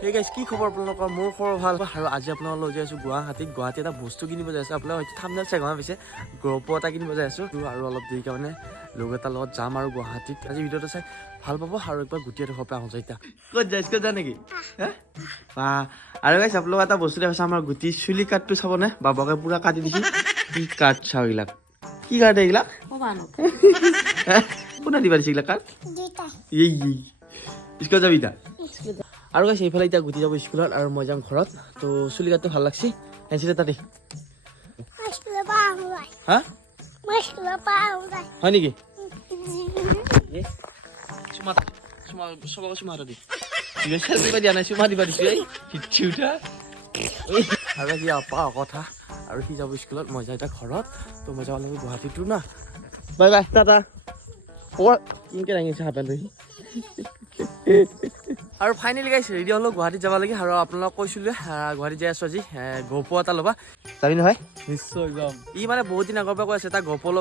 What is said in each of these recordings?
Hey guys, কি খবৰ আপোনালোকৰ? মোৰ খবৰ ভাল আৰু আজি আপোনালোকক লৈ যাই আছো গুৱাহাটীত এটা বস্তু কিনিব যাই আছো। আপোনালোকে হয়তো থাম্বনেইল চাই গম পাইছে, গ্ৰপ এটা কিনিব যাই আছো আৰু অলপ দেৰিকে মানে লগ এটাৰ লগত যাম আৰু গুৱাহাটীত। আজি ভিডিঅ'টো চাই ভাল পাব আৰু একবাৰ গুটি এটা খোৱাৰ পৰা আহোঁ এতিয়া। ক'ত যা নেকি? বা আৰু গাইছ আপোনালোক এটা বস্তু দেখাইছে, আমাৰ গুটি চুলি কাটটো চাবনে? বাবাকে পুৰা কাটি দিছো। কি কাট চাও এইবিলাক, কি কাট এইবিলাক? কোনে দিবা দিছে এইবিলাক কাট? স্কুল যাবি এতিয়া? আৰু গাইছ এইফালে এতিয়া গুটি যাব স্কুলত আৰু মই যাম ঘৰত। তো চুলি কাটটো ভাল লাগছি। এনচিল এটা দে। হা হয় নেকি? চবকে চুমা এটা দি দিয়া নাই, চুমা দিবা দিছো। আৰু সি আপা কথা আৰু সি যাব স্কুলত, মই যাই এতিয়া ঘৰত। তো মই যাব লাগিব গুৱাহাটীতো না। Bye bye Tata. কিনকে দাঙিছে হাপেন ধৰি। আৰু ফাইনেলি গাইছ ৰেডি হ'লো, গুৱাহাটীত যাব লাগে। আৰু আপোনালোকক কৈছিলোঁ গুৱাহাটীত যাই আছো আজি, গপ এটা ল'বা। যাবি নহয়? নিশ্চয় যাম। ই মানে বহুত দিন আগৰ পৰা কৈ আছে, এটা গপ ল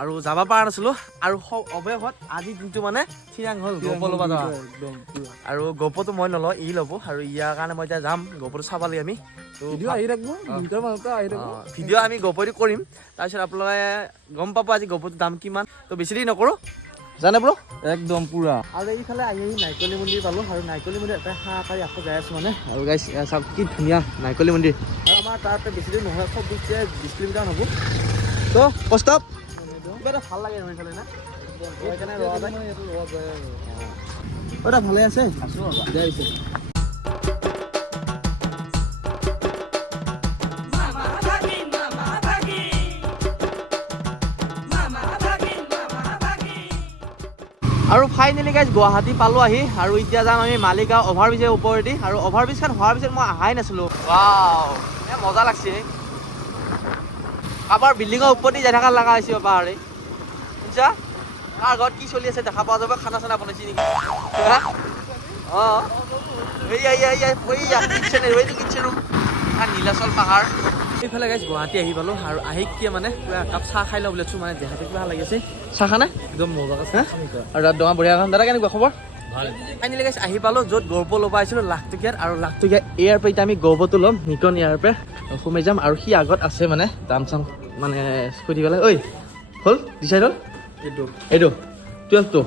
আৰু যাব পৰা নাছিলো। আৰু অৱশেষত আজি দিনটো মানে থিৰাং হ'ল গপ ল'বা যাবা। আৰু গপটো মই নলওঁ, ই ল'ব। আৰু ইয়াৰ কাৰণে মই এতিয়া যাম, গপটো চাব লাগে আমি। ভিডিঅ' আমি গপটো কৰিম, তাৰপিছত আপোনালোকে গম পাব আজি গপটোৰ দাম কিমান। তো বেছি দেৰি নকৰোঁ, জানে ব্ৰ? একদম পুৰা। আৰু এইফালে আহি নাইকলি মন্দিৰ পালোঁ। আৰু নাইকলি মন্দিৰ এটা হাহাকাৰী আকৌ যাই আছোঁ মানে। আৰু গাইছ চাওক কি ধুনীয়া নাইকলি মন্দিৰ। আৰু আমাৰ তাৰপৰা বেছি দূৰ নহয়, খুব বেছি 20 কিলোমিটাৰ হ'ব। তো কষ্ট কিবা এটা ভাল লাগে এইফালে না, সেইকাৰণে ৰৱা যায়। এটা ভালে আছে, আছোঁ যাই পিছে। আৰু ফাইনেলি গাইজ গুৱাহাটী পালোঁ আহি। আৰু এতিয়া যাম আমি মালিগাঁও অভাৰব্ৰিজৰ ওপৰেদি। আৰু অভাৰব্ৰিজখন হোৱাৰ পিছত মই অহাই নাছিলোঁ। ৱাও মজা লাগছে। কাৰোবাৰ বিল্ডিঙৰ ওপৰেদি যাই থকা লগা হৈছে পাহাৰে। বুজিছা কাৰ ঘৰত কি চলি আছে দেখা পোৱা যাব। খানা চানা বনাইছে নেকি? অঁ কিটচেন ৰুম আৰু নীলাচল পাহাৰ। এইফালে গাইজ গুৱাহাটী আহি পালোঁ। আৰু আহি কি মানে পুৰা একাপ চাহ খাই লওঁ বুলিছোঁ, মানে দেহাটো কিবা লাগি আছে। চাহ খানে একদম মজা আছে। আৰু তাত ডঙা বঢ়িয়া এখন। দাদা কেনেকুৱা খবৰ? ভাল। ফাইনেলি গাইছ আহি পালোঁ য'ত গৌপ ল'ব আহিছিলোঁ, লাখটকীয়াত। আৰু লাখটকীয়া এয়াৰ পৰা এতিয়া আমি গৌপটো ল'ম, নিকন এয়াৰ পৰা সোমাই যাম। আৰু সি আগত আছে মানে দাম চাম মানে সুধি পেলাই। ঐ হ'ল ডিচাইড হ'ল এইটো 12টো।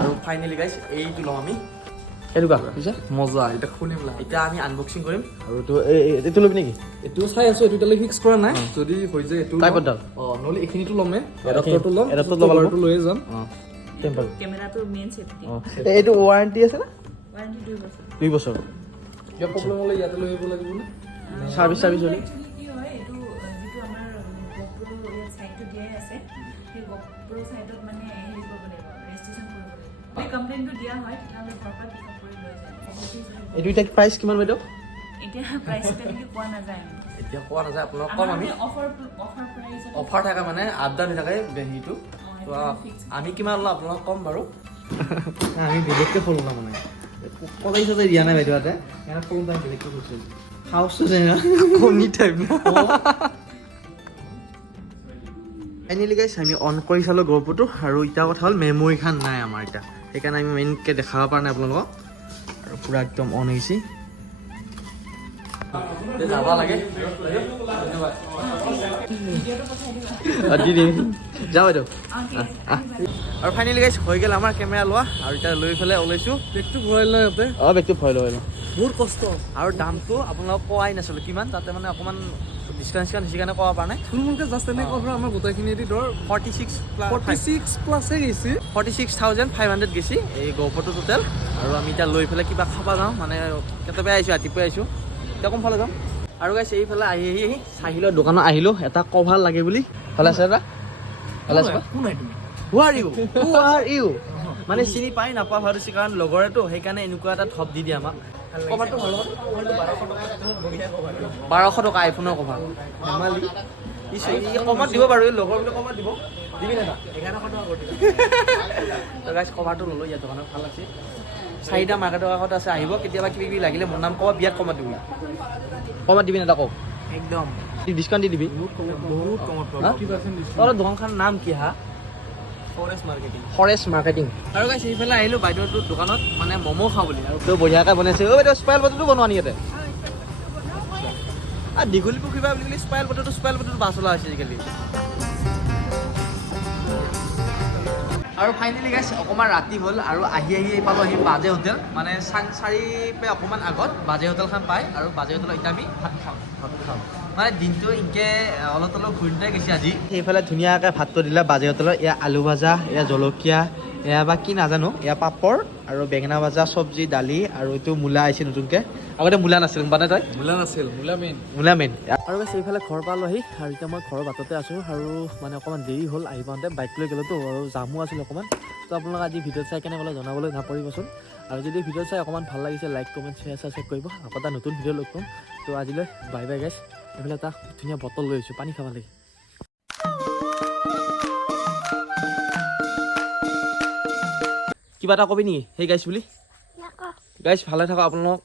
আৰু ফাইনেলি গাইছ এইটো ল'ম আমি। এনেকুৱা বুজিছা মজা। এটা খুলিম না, এতিয়া আমি আনবক্সিং কৰিম। আৰু এইটো ল'বি নেকি? এইটো চাই আছো, এইটো এতিয়ালৈকে ফিক্স কৰা নাই। যদি হৈ যায় এইটো টাইপৰডাল নহ'লে এইখিনিটো ল'মেই, এডাপ্টাৰটো ল'ম, এডাপ্টাৰটো ল'ব লাগিব। লৈয়ে যাম। চিম্পল। কেমেৰাটোৰ মেইন সেফটি। এইটো ৱাৰেণ্টি আছে না? ৱাৰেণ্টি 2 বছৰ। 2 বছৰ। কিবা প্ৰব্লেম হ'লে ইয়াতে লৈ আহিব লাগিব নে? চাৰ্ভিচ হ'লে একচুৱেলি কি হয়, এইটো যিটো আমাৰ গপ্ৰ ইয়াত সাইডটো দিয়াই আছে, সেই গপ্ৰ সাইডত মানে হেৰি কৰিব লাগিব, ৰেজিষ্ট্ৰেচন কৰিব লাগিব। এই কমপ্লেইনটো দিয়া হয়, তেতিয়াহ'লে ঘৰৰ পৰা পিকআপ কৰি লৈ যায়। এইটো এতিয়া প্ৰাইচ কিমান বাইদেউ? এতিয়া প্ৰাইচ তেনেকৈ পোৱা নাযায়। এতিয়া পোৱা নাযায়, আপোনালোকক কম আমি। অফাৰ প্ৰাইচ অফাৰ থাকে মানে আপডাউন হৈ থাকে হেৰিটো। তো আমি কিমান ল'ম আপোনালোকক ক'ম বাৰু। আমি বেলেগকৈ ফলো ল'ম মানে কটাই চটাই দিয়া নাই বাইদেউহঁতে, সেইকাৰণে ফলো আমি বেলেগকৈ কৈছোঁ। হাউচটো কণী টাইপ ন। ফাইনেলি গাইছ আমি অন কৰি চালোঁ গৌপুৰটো। আৰু এতিয়া কথা হ'ল মেমৰিখন নাই আমাৰ এতিয়া, সেইকাৰণে আমি মেইনকৈ দেখাব পৰা নাই আপোনালোকক। আৰু পূৰা একদম অন হৈছে। যাব লাগে দি দিম, যাওঁ বাইদেউ। আৰু ফাইনেলি গাইছ হৈ গ'ল আমাৰ কেমেৰা লোৱা। আৰু এতিয়া লৈ পেলাই ওলাইছোঁ। বেগটো ভৰাই লয় ইয়াতে। অঁ বেগটো ভৰাই লৈ লওঁ। বহুত কষ্ট। আৰু দামটো আপোনালোকক কোৱাই নাছিলোঁ কিমান, তাতে মানে অকণমান ডিছকাউণ্ট হৈছে কাৰণে ক'ব পৰা নাই। থুলমূলকৈ জাষ্ট এনেকৈ ধৰ আমাৰ গোটেইখিনি দি ধৰ 46 প্লাছে গৈছে। 46,500 গৈছে এই গৌপটো টোটেল। আৰু আমি এতিয়া লৈ পেলাই কিবা খাব যাওঁ, মানে কেতিয়াবাই আহিছোঁ, ৰাতিপুৱাই আহিছোঁ। এতিয়া কোনফালে যাম? আৰু গাইছ এইফালে আহি চাহিলৰ দোকানত আহিলোঁ এটা কভাৰ লাগে বুলি। ভালে আছে দাদা? ভালে আছে? Who are you? মানে চিনি পাই নাপোৱা ভাল হৈছে, কাৰণ লগৰেতো সেইকাৰণে এনেকুৱা এটা থপ দি দিয়ে আমাক। কভাৰটো ভাল হ'ব 1200 টকা আইফোনৰ কভাৰ। ধেমালি কমত দিব বাৰু, এই লগৰ বুলি কমত দিব। দিবি না 1100 টকা কৰি দিব। তো গাইছ কভাৰটো ল'লোঁ ইয়াত দোকানত, ভাল লাগছে। 4টা মাৰ্কেটৰ কাষত আছে, আহিব কেতিয়াবা কিবি লাগিলে মোৰ নাম ক'ব, বিয়াত কমত দিবি। কমত দিবি না এটা কওক একদম, ডিছকাউণ্ট দি দিবি। বহুত কমত পাব। তোৰ দোকানখনৰ নাম কি হা? ফৰেষ্ট মাৰ্কেটিং আৰু গাইছ সেইফালে আহিলোঁ বাইদেউটোৰ দোকানত মানে ম'ম' খাওঁ বুলি আৰু তো বঢ়িয়াকৈ বনাইছে অ' বাইদেউ স্পাইল পটেটো বনোৱা নি ইয়াতে দীঘলী পুখুৰী বা বুলি স্পাইল পটেটো বাছ ওলা হৈছে আজিকালি আৰু ফাইনেলি গাইছ অকণমান ৰাতি হ'ল আৰু আহি পালোঁ বাজে হোটেল মানে চাংচাৰি পে অকণমান আগত বাজে হোটেলখন পায় আৰু বাজে হোটেলত এতিয়া আমি ভাত খাওঁ মানে দিনটো এনেকৈ অলপ অলপ ঘূৰিতে গৈছে আজি সেইফালে ধুনীয়াকৈ ভাতটো দিলে বাজে হোটেলত এয়া আলু ভাজা এয়া জলকীয়া এয়া বা কি নাজানো এয়া পাপৰ আৰু বেঙেনা ভাজা চব্জি দালি আৰু এইটো মূলা আহিছে নতুনকৈ আগতে মূলা নাছিল মানে তই মূলা মেইন আৰু বেছি এইফালে ঘৰ পালোহি আৰু এতিয়া মই ঘৰৰ বাটতে আছোঁ আৰু মানে অকণমান দেৰি হ'ল আহি পাওঁতে বাইক লৈ গ'লোতো আৰু জামো আছিল অকণমান তো আপোনালোক আজি ভিডিঅ'ত চাই কেনে ক'লে জনাবলৈ নাপাহৰিবচোন আৰু যদি ভিডিঅ'ত চাই অকণমান ভাল লাগিছে লাইক কমেণ্ট শ্বেয়াৰ কৰিব আকৌ এটা নতুন ভিডিঅ' লগ পাম তো আজিলৈ বাই বাই গাইছ এইফালে এটা ধুনীয়া বটল লৈ আহিছোঁ পানী খাব লাগে কিবা এটা কবি নেকি সেই গাইছ বুলি গাইছ ভালে থাকক আপোনালোক